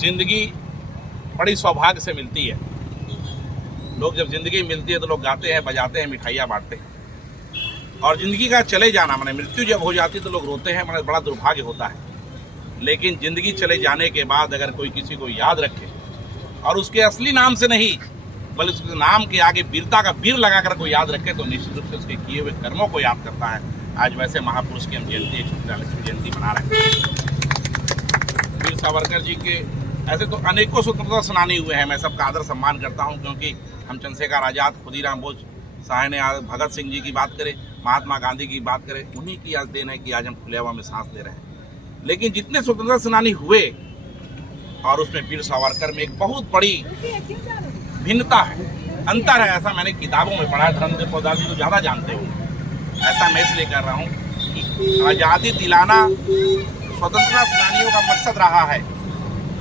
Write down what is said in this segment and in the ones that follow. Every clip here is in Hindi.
जिंदगी बड़ी सौभाग्य से मिलती है। लोग जब जिंदगी मिलती है तो लोग गाते हैं, बजाते हैं, मिठाइयाँ बांटते हैं। और जिंदगी का चले जाना माने मृत्यु जब हो जाती है तो लोग रोते हैं, माने बड़ा दुर्भाग्य होता है। लेकिन जिंदगी चले जाने के बाद अगर कोई किसी को याद रखे और उसके असली नाम से नहीं बल्कि उसके नाम के आगे वीरता का वीर लगाकर कोई याद रखे तो निश्चित रूप से उसके किए हुए कर्मों को याद करता है। आज वैसे महापुरुष की हम जयंती 143वीं जयंती मना रहे हैं। वीर सावरकर जी के ऐसे तो अनेकों स्वतंत्रता सेनानी हुए हैं। मैं सबका आदर सम्मान करता हूं, क्योंकि हम चंद्रशेखर आज़ाद, खुदीराम बोस साहब ने, भगत सिंह जी की बात करें, महात्मा गांधी की बात करें, उन्हीं की आज देन है कि आज हम खुले हवा में सांस ले रहे हैं। लेकिन जितने स्वतंत्रता सेनानी हुए और उसमें वीर सावरकर में एक बहुत बड़ी भिन्नता है, अंतर है। ऐसा मैंने किताबों में पढ़ा है, धर्मदेव पौदार जी तो ज़्यादा जानते हो। ऐसा मैं इसलिए कर रहा हूँ कि आज़ादी दिलाना स्वतंत्रता सेनानियों का मकसद रहा है,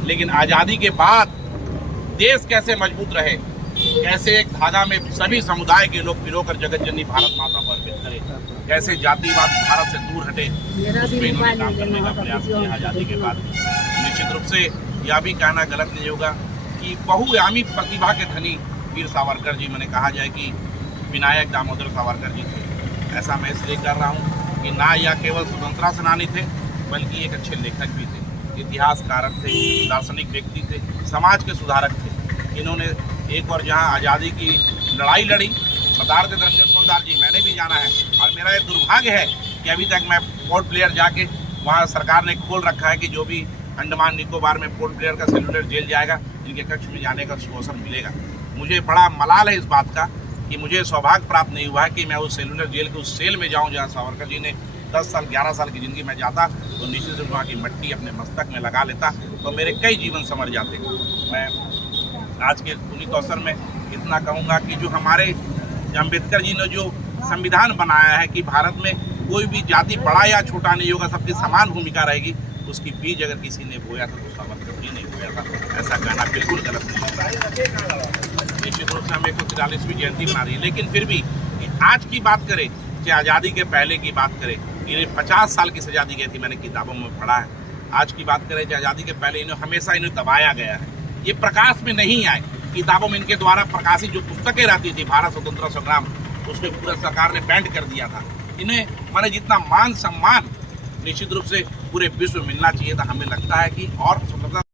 लेकिन आज़ादी के बाद देश कैसे मजबूत रहे, कैसे एक धागा में सभी समुदाय के लोग पिरोकर जगत जननी भारत माता को अर्पित करें, कैसे जातिवाद भारत से दूर हटे, उसमें इन्होंने काम करने का प्रयास किया आज़ादी के बाद। निश्चित रूप से यह भी कहना गलत नहीं होगा कि बहुआयामी प्रतिभा के धनी वीर सावरकर जी, मैंने कहा जाए कि विनायक दामोदर सावरकर जी थे। ऐसा मैं इसलिए कर रहा हूँ कि ना यह केवल स्वतंत्रता सेनानी थे बल्कि एक अच्छे लेखक भी थे, इतिहासकारक थे, दार्शनिक व्यक्ति थे, समाज के सुधारक थे। इन्होंने एक और जहाँ आज़ादी की लड़ाई लड़ी, बता रहे थे धर्मदेव पौदार जी, मैंने भी जाना है। और मेरा ये दुर्भाग्य है कि अभी तक मैं पोर्ट ब्लेयर जाके वहाँ सरकार ने खोल रखा है कि जो भी अंडमान निकोबार में पोर्ट ब्लेयर का सेलुलर जेल जाएगा, इनके कक्ष में जाने का अवसर मिलेगा। मुझे बड़ा मलाल है इस बात का कि मुझे सौभाग्य प्राप्त नहीं हुआ है कि मैं उस सेलुलर जेल के उस सेल में जाऊं जहां सावरकर जी ने 10 साल 11 साल की ज़िंदगी में जाता तो निश्चित रूप से वहाँ की मिट्टी अपने मस्तक में लगा लेता तो मेरे कई जीवन संवर जाते। मैं आज के पुनीत अवसर में इतना कहूँगा कि जो हमारे अम्बेडकर जी ने जो संविधान बनाया है कि भारत में कोई भी जाति बड़ा या छोटा नहीं होगा, सबकी समान भूमिका रहेगी, उसकी बीज अगर किसी ने बोया था तो सावरकर जी ने बोया था। ऐसा कहना बिल्कुल गलत नहीं होता। निश्चित रूप से हम 143वीं जयंती मना रही है, लेकिन फिर भी आज की बात करें कि आज़ादी के पहले की बात करें, इन्हें 50 साल की सजा दी गई थी, मैंने किताबों में पढ़ा है। आज की बात करें कि आज़ादी के पहले इन्हें हमेशा दबाया गया है, ये प्रकाश में नहीं आए। किताबों में इनके द्वारा प्रकाशित जो पुस्तकें रहती थी भारत स्वतंत्रता संग्राम, उसमें पूरा सरकार ने बैंड कर दिया था। इन्हें माने जितना मान सम्मान निश्चित रूप से पूरे विश्व में मिलना चाहिए था। हमें लगता है कि और स्वतंत्रता